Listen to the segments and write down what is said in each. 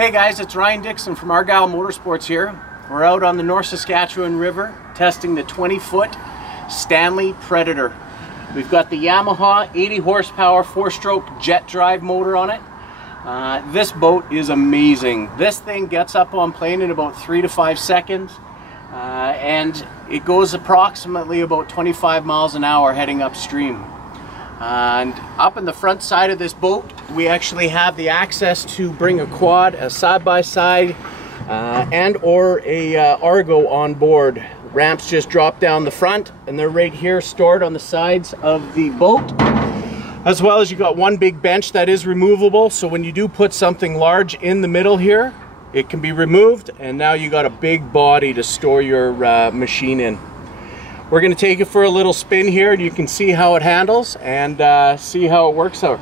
Hey guys, it's Ryan Dixon from Argyll Motorsports here. We're out on the North Saskatchewan River testing the 20-foot Stanley Predator. We've got the Yamaha 80 horsepower 4-stroke jet drive motor on it. This boat is amazing. This thing gets up on plane in about 3 to 5 seconds and it goes approximately about 25 miles an hour heading upstream. And up in the front side of this boat, we actually have the access to bring a quad, a side-by-side, and or a Argyll on board. Ramps just drop down the front, and they're right here stored on the sides of the boat. As well as you got one big bench that is removable, so when you do put something large in the middle here, it can be removed, and now you got a big body to store your machine in. We're going to take it for a little spin here and you can see how it handles and see how it works out.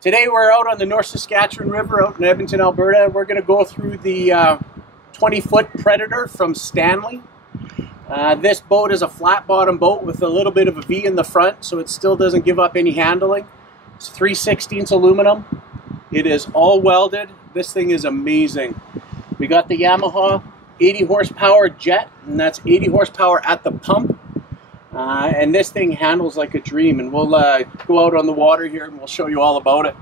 Today we're out on the North Saskatchewan River out in Edmonton, Alberta. We're going to go through the 20-foot Predator from Stanley. This boat is a flat bottom boat with a little bit of a V in the front, so it still doesn't give up any handling. It's 3/16 aluminum. It is all welded. This thing is amazing. We got the Yamaha 80 horsepower jet, and that's 80 horsepower at the pump. And this thing handles like a dream, and we'll go out on the water here and we'll show you all about it.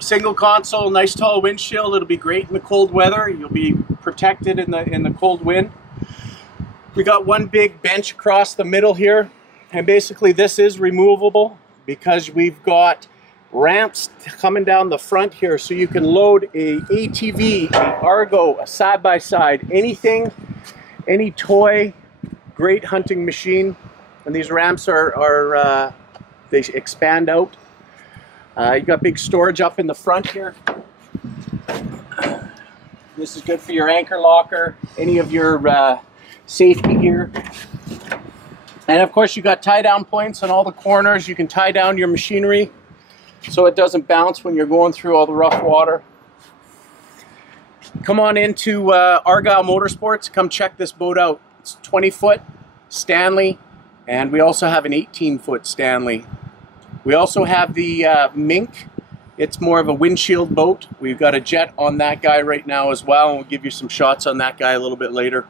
Single console, nice tall windshield. It'll be great in the cold weather. You'll be protected in the cold wind. We got one big bench across the middle here, and basically this is removable because we've got ramps coming down the front here, so you can load a ATV, a Argyll, a side-by-side, anything, any toy. Great hunting machine. And these ramps they expand out. You got big storage up in the front here. This is good for your anchor locker, any of your safety gear. And of course you got tie down points on all the corners. You can tie down your machinery so it doesn't bounce when you're going through all the rough water. Come on into Argyll Motorsports. Come check this boat out. It's 20-foot Stanley. And we also have an 18-foot Stanley. We also have the Mink. It's more of a windshield boat. We've got a jet on that guy right now as well, and we'll give you some shots on that guy a little bit later.